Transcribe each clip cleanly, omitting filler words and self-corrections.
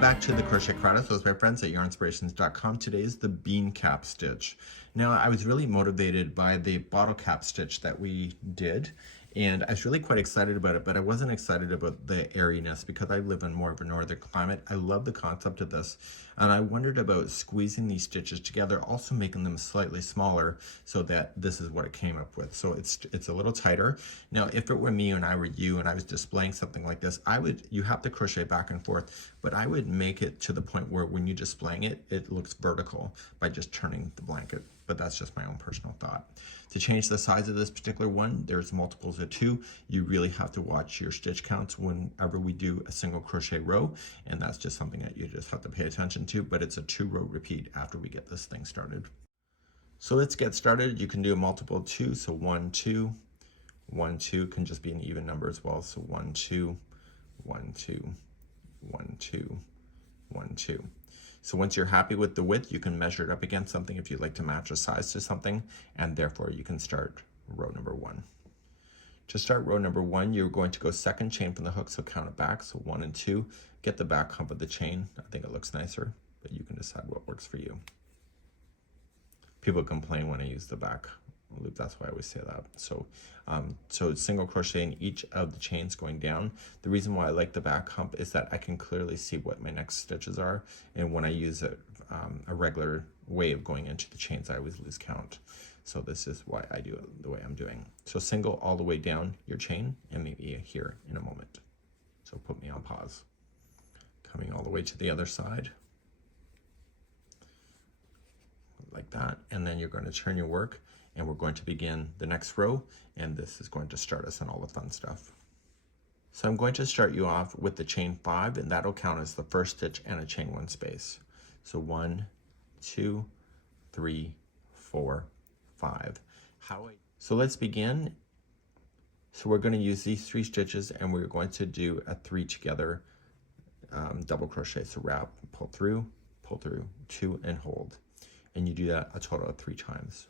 Welcome back to the Crochet Karate with my friends at yarnspirations.com. Today is the bean cap stitch. Now, I was really motivated by the bottle cap stitch that we did, and I was really quite excited about it, but I wasn't excited about the airiness because I live in more of a northern climate. I love the concept of this, and I wondered about squeezing these stitches together, also making them slightly smaller so that this is what it came up with. So it's a little tighter. Now, if it were me and I were you and I was displaying something like this, you have to crochet back and forth, but I would make it to the point where when you're displaying it, it looks vertical by just turning the blanket. But that's just my own personal thought. To change the size of this particular one, there's multiples of 2. You really have to watch your stitch counts whenever we do a single crochet row, and that's just something that you just have to pay attention to, but it's a 2-row repeat after we get this thing started. So let's get started. You can do a multiple of 2, so 1, 2, 1, 2 can just be an even number as well, so 1, 2, 1, 2, 1, 2, 1, 2. So once you're happy with the width, you can measure it up against something if you'd like to match a size to something, and therefore you can start row number 1. To start row number 1, you're going to go second chain from the hook, so count it back, so 1 and 2. Get the back hump of the chain. I think it looks nicer, but you can decide what works for you. People complain when I use the back loop, that's why I always say that. So single crochet in each of the chains going down. The reason why I like the back hump is that I can clearly see what my next stitches are, and when I use a regular way of going into the chains, I always lose count. So this is why I do it the way I'm doing. So single all the way down your chain, and maybe here in a moment. So put me on pause. Coming all the way to the other side, like that, and then you're going to turn your work, and we're going to begin the next row, and this is going to start us on all the fun stuff. So I'm going to start you off with the chain 5, and that'll count as the first stitch and a chain 1 space. So 1, 2, 3, 4, 5. So let's begin. So we're going to use these 3 stitches, and we're going to do a 3 together double crochet. So wrap, pull through, 2, and hold. And you do that a total of 3 times.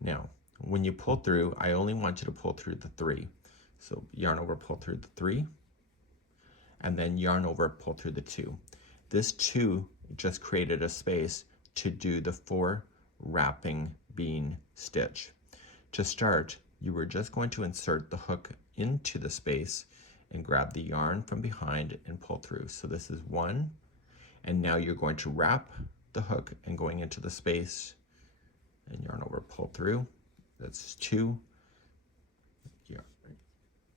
Now, when you pull through, I only want you to pull through the 3. So yarn over, pull through the 3, and then yarn over, pull through the 2. This 2 just created a space to do the 4 wrapping bean stitch. To start, you were just going to insert the hook into the space and grab the yarn from behind and pull through. So this is 1, and now you're going to wrap the hook and going into the space and yarn over, pull through. That's 2, yarn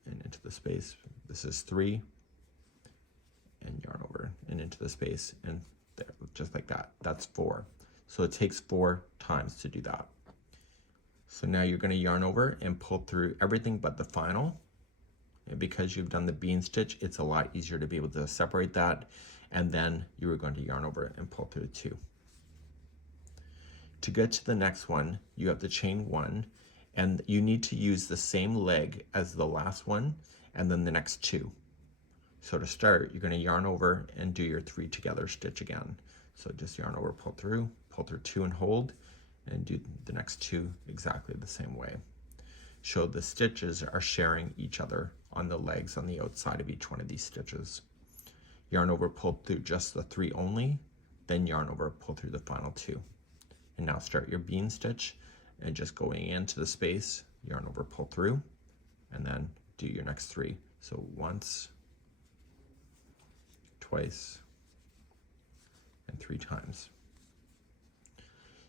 and into the space. This is 3, and yarn over and into the space, and there, just like that. That's 4. So it takes 4 times to do that. So now you're going to yarn over and pull through everything but the final. And because you've done the bean stitch, it's a lot easier to be able to separate that. And then you are going to yarn over and pull through 2. To get to the next one, you have to chain 1, and you need to use the same leg as the last one, and then the next 2. So to start, you're going to yarn over and do your 3 together stitch again. So just yarn over, pull through 2 and hold, and do the next 2 exactly the same way. So the stitches are sharing each other on the legs on the outside of each one of these stitches. Yarn over, pull through just the 3 only, then yarn over, pull through the final 2. And now start your bean stitch, and just going into the space, yarn over, pull through, and then do your next 3. So once, twice, and 3 times.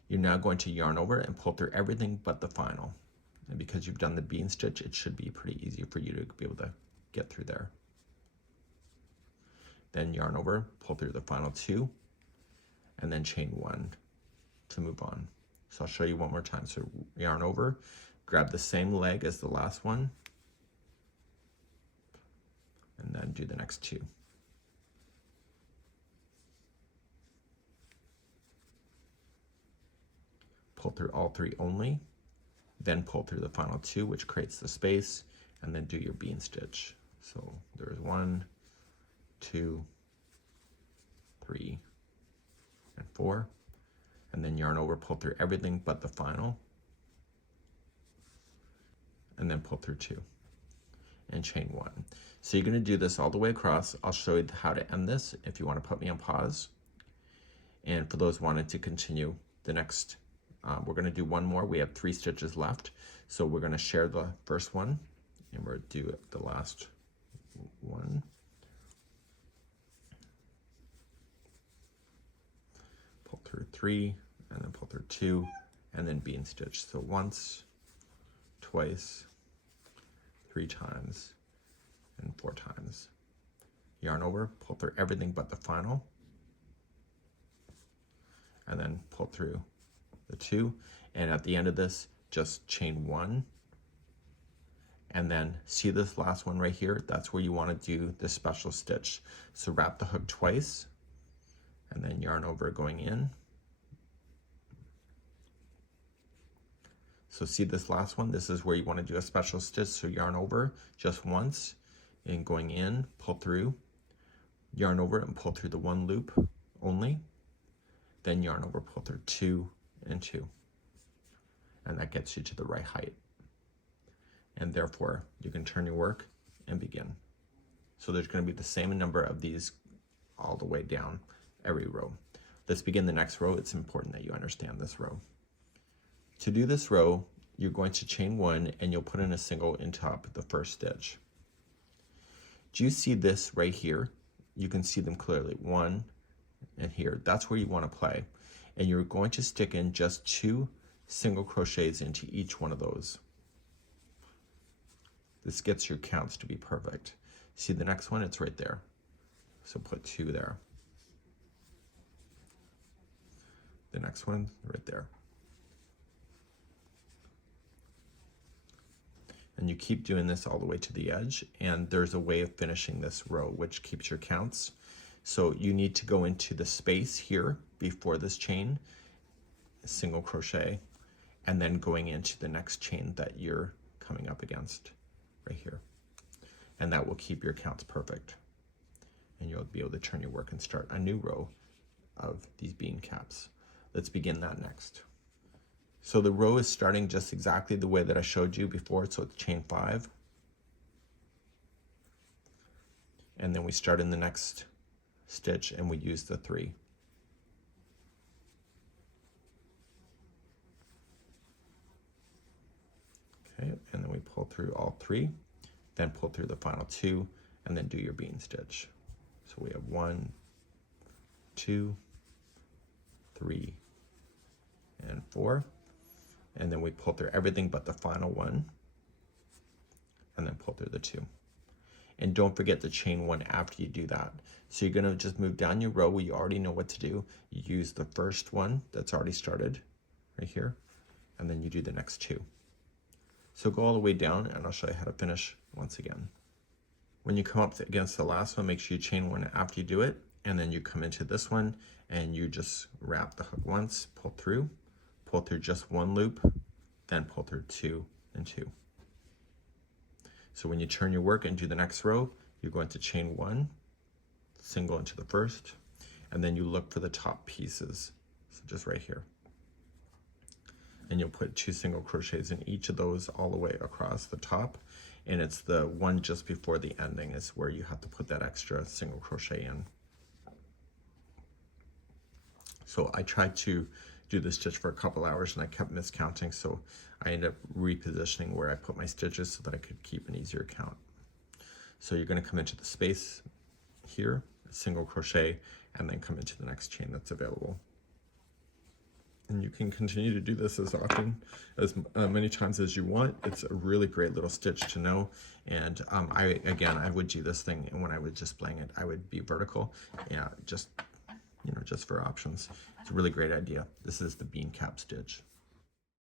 You're now going to yarn over and pull through everything but the final. And because you've done the bean stitch, it should be pretty easy for you to be able to get through there. Then yarn over, pull through the final 2, and then chain 1 to move on. So I'll show you one more time. So yarn over, grab the same leg as the last one, and then do the next 2. Pull through all 3 only, then pull through the final 2, which creates the space, and then do your bean stitch. So there's 1, 2, 3, and 4. And then yarn over, pull through everything but the final, and and then pull through 2 and chain 1. So you're going to do this all the way across. I'll show you how to end this if you want to put me on pause. And for those wanting to continue the next, we're going to do one more. We have 3 stitches left. So we're going to share the first one, and we'll do the last one. Pull through 3, and then pull through 2, and then bean stitch. So once, twice, 3 times, and 4 times. Yarn over, pull through everything but the final, and then pull through the 2, and at the end of this, just chain 1, and then see this last one right here? That's where you want to do the special stitch. So wrap the hook twice, and then yarn over going in. So see this last one? This is where you want to do a special stitch. So yarn over just once, and going in, pull through, yarn over and pull through the 1 loop only, then yarn over, pull through 2 and 2, and that gets you to the right height. And therefore you can turn your work and begin. So there's going to be the same number of these all the way down every row. Let's begin the next row. It's important that you understand this row. To do this row, you're going to chain 1 and you'll put in a single in top of the first stitch. Do you see this right here? You can see them clearly, 1 and here. That's where you want to play. And you're going to stick in just 2 single crochets into each one of those. This gets your counts to be perfect. See the next one? It's right there. So put 2 there. The next one right there. And you keep doing this all the way to the edge, and there's a way of finishing this row which keeps your counts. So you need to go into the space here before this chain, single crochet, and then going into the next chain that you're coming up against right here. And that will keep your counts perfect. And you'll be able to turn your work and start a new row of these bean caps. Let's begin that next. So the row is starting just exactly the way that I showed you before. So it's chain 5. And then we start in the next stitch and we use the 3. Okay, and then we pull through all 3, then pull through the final 2, and then do your bean stitch. So we have 1, 2, 3, and 4. And then we pull through everything but the final one, and then pull through the 2. And don't forget to chain 1 after you do that. So you're gonna just move down your row where you already know what to do. You use the first one that's already started right here, and then you do the next 2. So go all the way down, and I'll show you how to finish once again. When you come up against the last one, make sure you chain 1 after you do it, and then you come into this one, and you just wrap the hook once, pull through just 1 loop, then pull through 2 and 2. So when you turn your work and do the next row, you're going to chain 1, single into the first, and then you look for the top pieces. So just right here. And you'll put 2 single crochets in each of those all the way across the top. And it's the one just before the ending is where you have to put that extra single crochet in. So I tried to do this stitch for a couple hours and I kept miscounting, so I ended up repositioning where I put my stitches so that I could keep an easier count. So you're going to come into the space here, single crochet, and then come into the next chain that's available. And you can continue to do this as often, as many times as you want. It's a really great little stitch to know. And I would do this thing, and when I was displaying it, I would be vertical, just for options. It's a really great idea. This is the bean cap stitch.